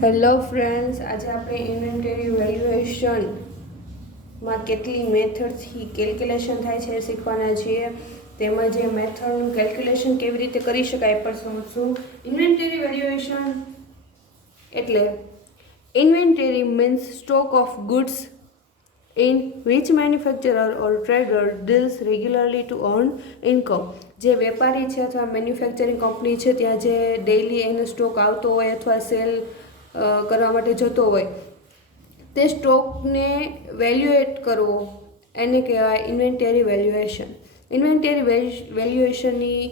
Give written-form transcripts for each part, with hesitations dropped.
Hello friends, આજે આપણે inventory વેલ્યુએશનમાં કેટલી મેથડથી કેલ્ક્યુલેશન થાય છે એ શીખવાના છીએ. તેમજ એ મેથડનું કેલ્ક્યુલેશન કેવી રીતે કરી શકાય એ પણ સમજશું. ઇન્વેન્ટરી વેલ્યુએશન એટલે inventory means stock of goods in which manufacturer or trader deals regularly to earn income. જે વેપારી છે અથવા મેન્યુફેક્ચરિંગ કંપની છે ત્યાં જે ડેઇલી એનો સ્ટોક આવતો હોય અથવા સેલ કરવા માટે જતો હોય તે સ્ટોકને વેલ્યુએટ કરવો એને કહેવાય ઇન્વેન્ટરી વેલ્યુએશન. ઇન્વેન્ટરી વેલ્યુએશનની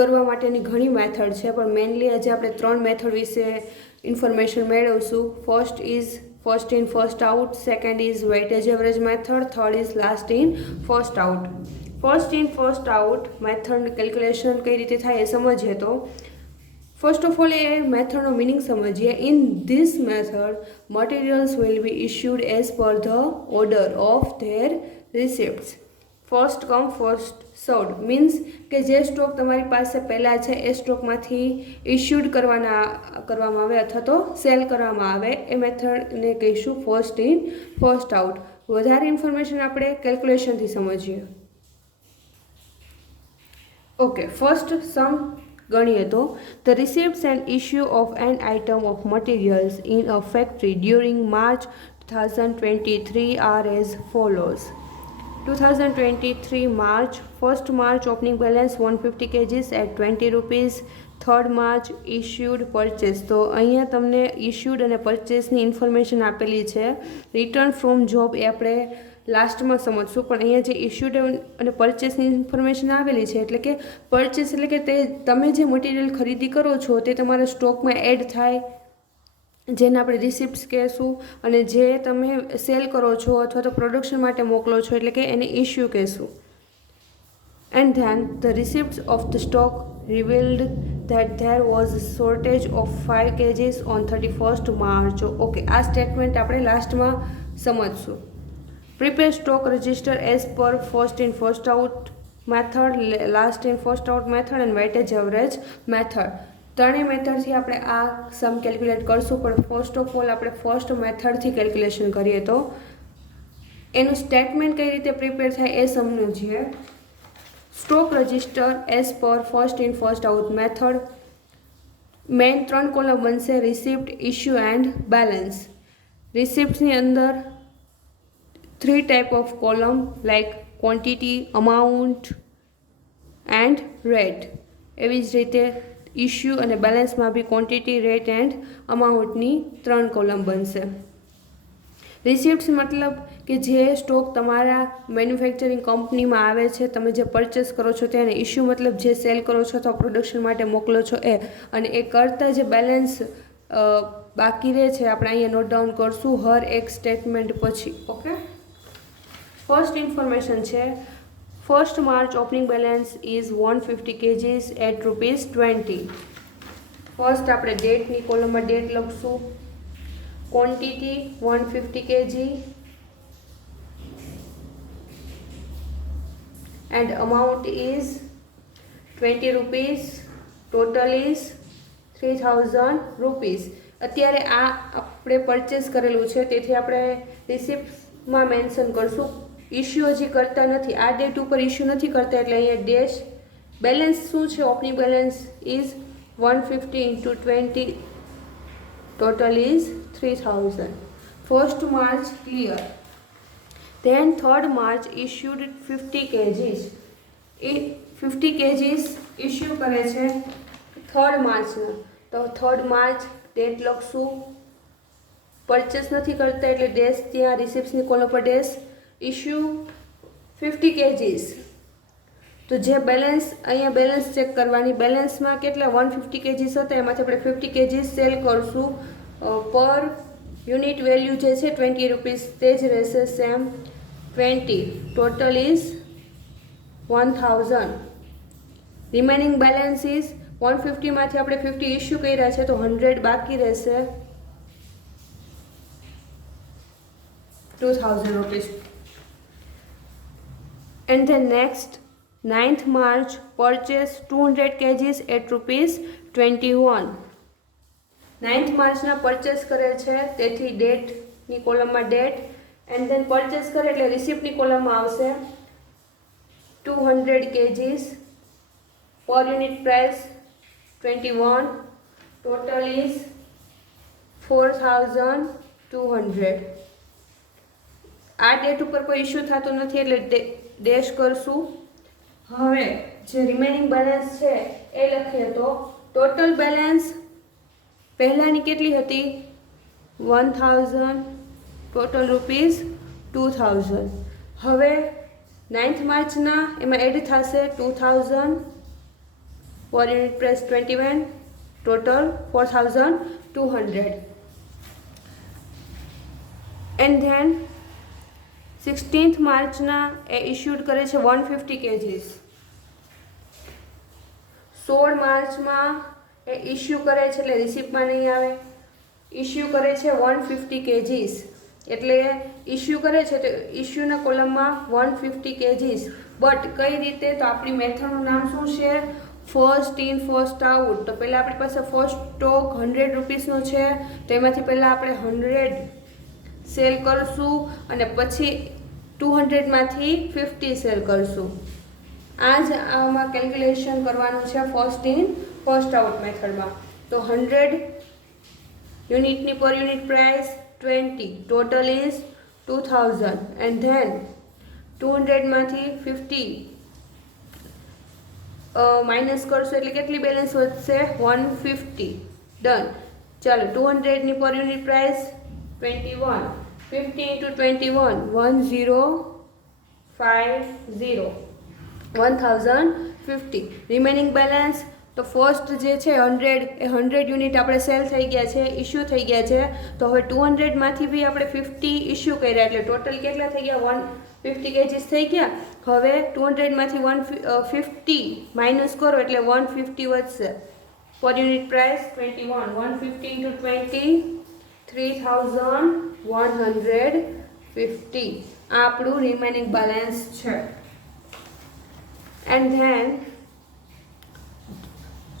કરવા માટેની ઘણી મેથડ છે, પણ મેઇનલી આજે આપણે 3 મેથડ વિશે ઇન્ફોર્મેશન મેળવશું. First in first out, second is weightage average method, third is last in first out. First in first out method calculation કઈ રીતે થાય એ સમજીએ તો ફર્સ્ટ ઓફ ઓલ એ મેથડનો મિનિંગ સમજીએ. In this method materials will be issued as per the order of their receipts. First come first served means કે જે સ્ટોક તમારી પાસે પહેલાં છે એ સ્ટોકમાંથી ઇશ્યુડ કરવામાં આવે અથવા તો સેલ કરવામાં આવે એ મેથડને કહીશું ફર્સ્ટ ઇન ફર્સ્ટ આઉટ. વધારે ઇન્ફોર્મેશન આપણે કેલ્ક્યુલેશનથી સમજીએ. ઓકે, ફર્સ્ટ સમ ગણીએ તો the receipts and issue of an item of materials in a factory during March 2023 are as follows. 2023 March, 1st March opening balance 150 kgs at 20 rupees. 3rd March issued purchase. તો અહીંયા તમને issued અને પરચેસની information આપેલી છે. Return from job એ આપણે લાસ્ટમાં સમજશું, પણ અહીંયા જે ઇશ્યુડ અને પરચેસની ઇન્ફોર્મેશન આવેલી છે એટલે કે પરચેસ એટલે કે તે તમે જે મટીરિયલ ખરીદી કરો છો તે તમારા સ્ટોકમાં એડ થાય, જેને આપણે રિસિપ્ટ્સ કહેશું, અને જે તમે સેલ કરો છો અથવા તો પ્રોડક્શન માટે મોકલો છો એટલે કે એને ઇશ્યુ કહેશું. And then the receipts of the stock revealed that there was a shortage of 5 kgs on 31st March. ઓકે, આ સ્ટેટમેન્ટ આપણે લાસ્ટમાં સમજશું. Prepare stock register as per first in first out method, last in first out method and weightage average method. ત્રણેય મેથડથી આપણે આ sum calculate કરશું, પણ ફર્સ્ટ ઓફ ઓલ આપણે ફર્સ્ટ મેથડથી કેલ્ક્યુલેશન કરીએ તો એનું સ્ટેટમેન્ટ કઈ રીતે પ્રિપેર થાય એ સમજીએ. Stock register as per first in first out method. Main 3 column બનશે: રિસિપ્ટ, ઇશ્યુ એન્ડ બેલેન્સ. રિસિપ્ટ્સની અંદર 3 type of column like quantity, amount and rate. એવી જ રીતે ઇશ્યુ અને બેલેન્સમાં બી ક્વોન્ટિટી, રેટ એન્ડ અમાઉન્ટની 3 કોલમ બનશે. રિસિપ્ટ્સ મતલબ કે જે સ્ટોક તમારા મેન્યુફેક્ચરિંગ કંપનીમાં આવે છે, તમે જે પરચેસ કરો છો તેને. ઇશ્યુ મતલબ જે સેલ કરો છો અથવા પ્રોડક્શન માટે મોકલો છો એ. અને એ કરતાં જે બેલેન્સ બાકી રહે છે આપણે અહીંયા નોટ ડાઉન કરશું હર એક સ્ટેટમેન્ટ પછી. ઓકે, ફર્સ્ટ ઇન્ફોર્મેશન છે first March opening balance is 150 kgs at ₹20. First આપણે ડેટની કોલમમાં ડેટ લખશું. Quantity 150 kg and amount is 20 rupees. Total is 3000 rupees. અત્યારે આ આપણે પરચેસ કરેલું છે તેથી આપણે રિસિપ્ટમાં મેન્શન કરશું. ઇશ્યુ હજી કરતા નથી, આ ડેટ ઉપર ઇશ્યુ નથી કરતા એટલે અહીંયા ડેશ. બેલેન્સ શું છે? Opening balance is 150 into 20. Total is 3000. 1st March clear. Then 3rd March issued 50 kgs. 50 kgs issue કરે છે 3rd માર્ચના. તો 3rd માર્ચ ડેટ લખશું. પરચેસ નથી કરતા એટલે ડેશ ત્યાં રિસિપ્ટ્સની કોલમ પર ડેશ. Issue 50 kgs. તો જે બેલેન્સ અહીંયા બેલેન્સ ચેક કરવાની. બેલેન્સમાં કેટલા 150 kgs હતા એમાંથી આપણે 50 kgs સેલ કરશું. પર યુનિટ વેલ્યુ જે છે 20 રૂપીસ તે જ રહેશે same 20. Total is 1000. Remaining balance is 150માંથી આપણે 50 ઇશ્યુ કર્યા છે તો 100 બાકી રહેશે 2000 rupees. And then next 9th March purchase 200 kgs at rupees 21. 9th માર્ચના પરચેસ કરે છે, તેથી ડેટની કોલમમાં ડેટ એન્ડ ધેન પરચેસ કરે એટલે રિસિપ્ટની કોલમમાં આવશે 200 kgs, પર યુનિટ પ્રાઇસ 21, ટોટલ ઇઝ 4200. આ ડેટ ઉપર કોઈ ઇશ્યુ થતો નથી એટલે ડેશ કરશું. હવે જે રિમેનિંગ બેલેન્સ છે એ લખીએ તો ટોટલ બેલેન્સ પહેલાંની કેટલી હતી 1000, ટોટલ રૂપીસ 2000. હવે 9th માર્ચના એમાં એડ થશે 2000, પર unit price 21, total 4200. And then 16th માર્ચના એ ઇશ્યુડ કરે છે 150 kgs. 16 માર્ચમાં એ ઇશ્યુ કરે છે એટલે રિસિપ્ટમાં નહીં આવે, ઇશ્યુ કરે છે 150 kgs એટલે ઇશ્યુ કરે છે તો ઇશ્યુના કોલમમાં 150 kgs. બટ કઈ રીતે, તો આપણી મેથડનું નામ શું છે, ફર્સ્ટ ઇન ફર્સ્ટ આઉટ. તો પહેલાં આપણી પાસે ફર્સ્ટ સ્ટોક 100 રૂપીસનો છે તો એમાંથી પહેલાં આપણે 100 સેલ કરશું અને પછી 200માંથી 50 સેલ કરશું. આ જ આમાં કેલ્ક્યુલેશન કરવાનું છે ફર્સ્ટ ઇન ફર્સ્ટ આઉટ મેથડમાં. તો 100 યુનિટની per unit price 20, total is 2000 and then 200માંથી 50 માઇનસ કરશો એટલે કેટલી બેલેન્સ વધશે 150. ડન. ચાલો 200ની પર unit price 21, 50 into 21 1050, 1050. Remaining balance તો ફર્સ્ટ જે છે 100 એ 100 યુનિટ આપણે સેલ થઈ ગયા છે, ઇશ્યુ થઈ ગયા છે. તો હવે 200માંથી બી આપણે 50 ઇશ્યુ કર્યા એટલે ટોટલ કેટલા થઈ ગયા 150 kgs થઈ ગયા. હવે 200માંથી 150 માઇનસ કરો એટલે 150 વધશે. પર યુનિટ પ્રાઇસ 21, 150 into 20 3150. આ આપણું રિમેનિંગ બેલેન્સ છે. એન્ડ ધેન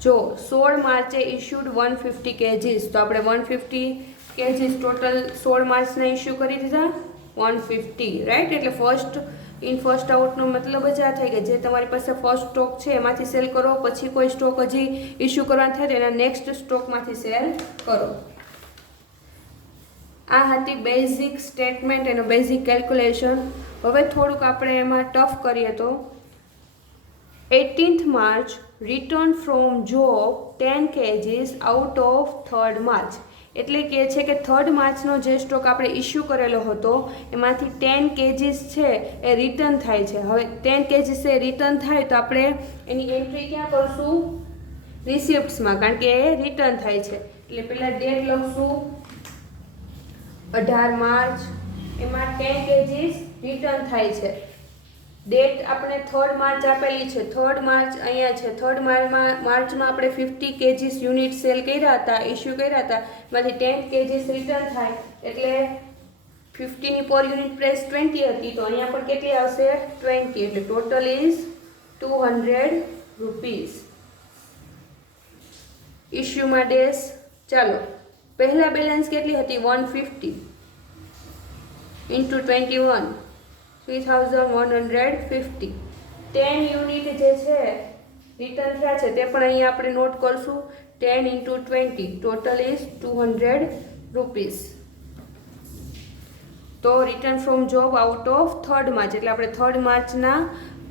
જો 16 માર્ચે ઇશ્યુડ 150 kgs તો આપણે 150 kgs ટોટલ 16 માર્ચના ઇશ્યુ કરી દીધા 150, રાઈટ. એટલે ફર્સ્ટ ઇન ફર્સ્ટ આઉટનો મતલબ જ આ થઈ કે જે તમારી પાસે ફર્સ્ટ સ્ટોક છે એમાંથી સેલ કરો, પછી કોઈ સ્ટોક હજી ઇશ્યુ કરવાનો થાય તો એના નેક્સ્ટ સ્ટોકમાંથી સેલ કરો. આ હતી બેઝિક સ્ટેટમેન્ટ એનો બેઝિક કેલ્ક્યુલેશન. હવે થોડુંક આપણે એમાં ટફ કરીએ તો 18th March return from job 10 kgs out of 3rd March. એટલે કહે છે કે 3rd માર્ચનો જે સ્ટોક આપણે ઇશ્યુ કરેલો હતો એમાંથી 10 kgs છે એ રિટર્ન થાય છે. હવે 10 kgs એ રિટર્ન થાય તો આપણે એની એન્ટ્રી ક્યાં કરશું, રિસિપ્ટ્સમાં, કારણ કે એ રિટર્ન થાય છે. એટલે પહેલાં ડેટ લખશું 18 માર્ચ, એમાં 10 kgs રિટર્ન થાય છે. ડેટ આપણે 3rd માર્ચ આપેલી છે, 3rd માર્ચ અહીંયા છે. 3rd માર્ચમાં આપણે 50 kgs યુનિટ સેલ કર્યા હતા, ઇશ્યુ કર્યા હતા, એમાંથી 10 kgs રિટર્ન થાય એટલે 50ની પર યુનિટ પ્રાઇસ 20 હતી તો અહીંયા પણ કેટલી આવશે 20 એટલે ટોટલ ઇઝ 200 રૂપીસ. ઇશ્યુમાં ડેશ. ચાલો પહેલા બેલેન્સ કેટલી હતી 150 ઇન્ટુ 21 3150. 10 યુનિટ જે છે રિટર્ન થયા છે તે પણ અહીંયા આપણે નોટ કરશું. 10 into 20 ટોટલ ઇઝ 200 રૂપીસ. તો return from job out of 3rd March એટલે આપણે 3rd માર્ચના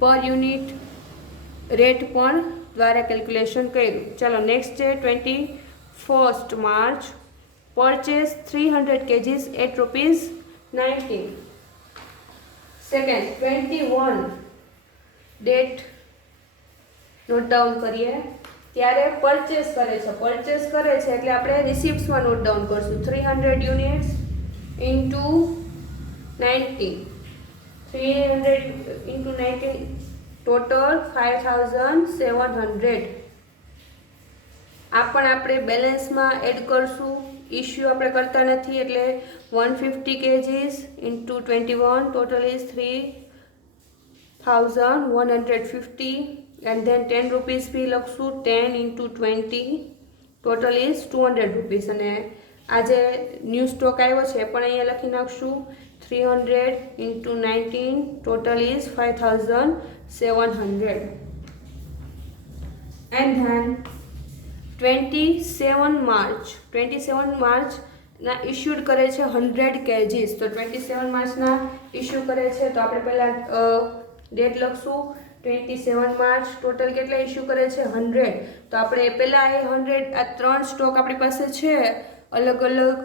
પર યુનિટ રેટ પણ દ્વારા કેલ્ક્યુલેશન કર્યું. ચાલો નેક્સ્ટ છે 21st March purchase 300 kgs at rupees 19. Second 21 date note down કરીએ. ત્યારે પરચેસ કરે છે, પરચેસ કરે છે એટલે આપણે રિસિપ્ટ્સમાં નોટ ડાઉન કરશું. 300 યુનિટ્સ ઇન્ટુ 90, 300 ઇન્ટુ 90 ટોટલ 5700. આ પણ આપણે બેલેન્સમાં એડ કરશું. ઇશ્યુ આપણે કરતા નથી એટલે 150 kgs into 21 total is 6150 and then 10 rupees fee લખશું 10 into 20 total is 200 rupees અને આ જે ન્યૂ સ્ટોક આવ્યો છે પણ અહીંયા લખી નાખશું 300 into 19 total is 5700 and then 27 March ના ઇશ્યુડ કરે છે 100 kgs તો 27 માર્ચના ઇશ્યુ કરે છે તો આપણે પહેલા ડેટ લખશું 27 માર્ચ ટોટલ કેટલા ઇશ્યુ કરે છે 100 તો આપણે પહેલા એ 100 આ ત્રણ સ્ટોક આપણી પાસે છે અલગ અલગ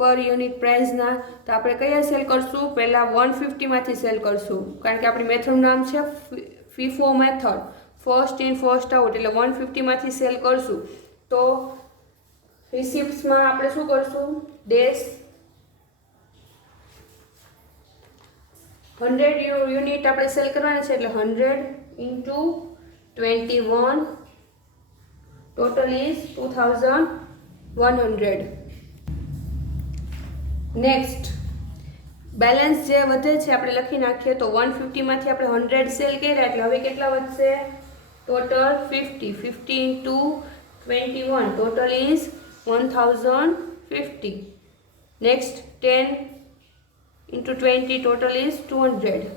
પર યુનિટ પ્રાઇસના તો આપણે કયા સેલ કરશું પહેલા 150 માંથી સેલ કરશું કારણ કે આપણી મેથડનું નામ છે FIFO method first in first out એટલે 150 માંથી સેલ કરશું તો રિસિપ્ટ્સમાં આપણે શું કરશું ડેશ 100 યુનિટ આપણે સેલ કરવાના છે એટલે 100 into 21 total is 2100 next balance જે વધે છે આપણે લખી નાખીએ તો 150 માંથી આપણે 100 સેલ કર્યા એટલે હવે કેટલા વધશે total 50 into 21 total is 1050 next 10 into 20 total is 200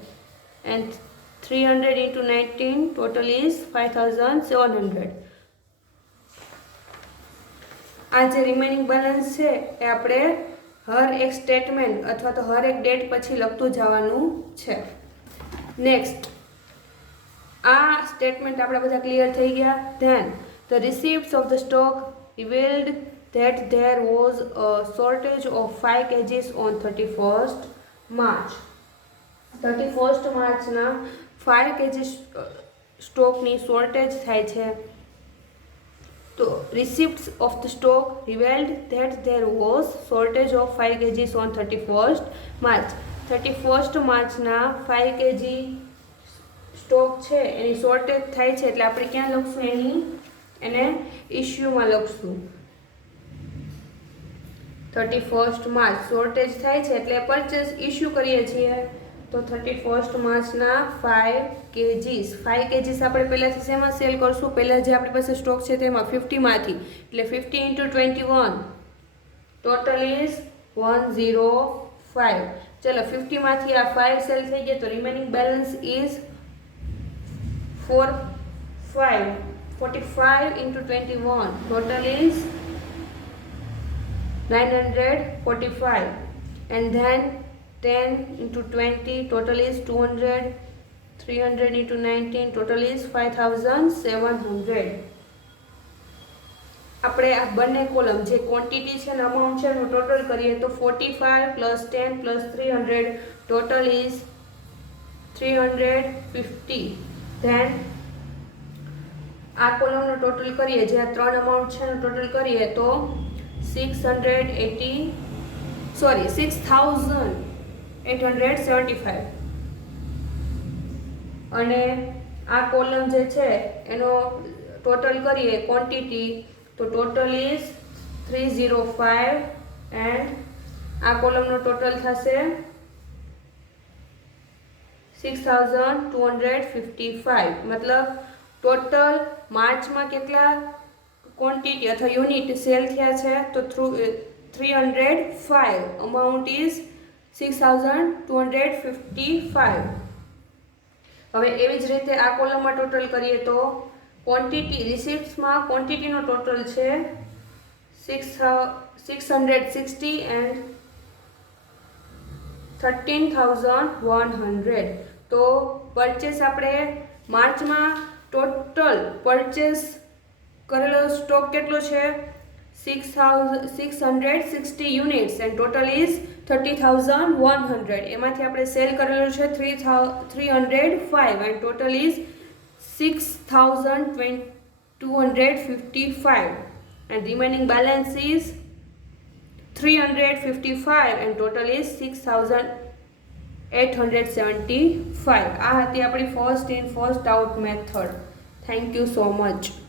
and 300 into 19 total is 5700 આ જે રિમેનિંગ બેલેન્સ છે એ આપણે હર એક સ્ટેટમેન્ટ અથવા તો હર એક ડેટ પછી લખતું જવાનું છે નેક્સ્ટ આ સ્ટેટમેન્ટ આપણા બધા ક્લિયર થઈ ગયા then the receipts of the stock revealed that there was a shortage of 5 kgs on 31st March. 31st March ના 5 kg સ્ટોકની શોર્ટેજ થાય છે તો receipts of the stock revealed that there was shortage of 5 kgs on 31st March. 31st March ના 5 kg stock છે એની shortage થાય છે એટલે આપણે ક્યાં લખશું એને ઇશ્યુમાં લખશું 31st માર્ચ શોર્ટેજ થાય છે એટલે પરચેસ ઇશ્યુ કરીએ છીએ તો 31st માર્ચના 5 kgs આપણે પહેલાંથી શેમાં સેલ કરશું પહેલાં જે આપણી પાસે સ્ટોક છે તેમાં 50 માંથી એટલે 50 into 21 ટોટલ ઇઝ 105 ચલો 50 માંથી આ 5 સેલ થઈ ગયા તો remaining balance is 45 into 21 total is 945 and then 10 into 20 total is 200 300 into 19 total is 5700 આપણે આ બંને કોલમ જે ક્વોન્ટિટી છે ને અમાઉન્ટ છે એનું ટોટલ કરીએ તો 45 plus 10 plus 300 total is 350 then આ કોલમનો ટોટલ કરીએ જે આ ત્રણ અમાઉન્ટ છે એનું ટોટલ કરીએ તો 6875 અને આ કોલમ જે છે એનો ટોટલ કરીએ ક્વોન્ટિટી તો ટોટલ ઇઝ 305 એન્ડ આ કોલમનો ટોટલ થશે 6255 મતલબ ટોટલ માર્ચમાં કેટલા ક્વોન્ટિટી અથવા યુનિટ સેલ થયા છે તો 305 અમાઉન્ટ ઇઝ 6255 હવે એવી જ રીતે આ કોલમમાં ટોટલ કરીએ તો ક્વોન્ટિટી રિસિપ્ટ્સમાં ક્વોન્ટિટીનો ટોટલ છે 660 એન્ડ 13100 તો પરચેસ આપણે માર્ચમાં ટોટલ પરચેસ કરેલો સ્ટોક કેટલો છે 660 યુનિટ્સ એન્ડ ટોટલ ઇઝ 30100 એમાંથી આપણે સેલ કરેલો છે 305 end total is 6255 and remaining balance is 355 and total is 6875 આ હતી આપણી first in first out method thank you so much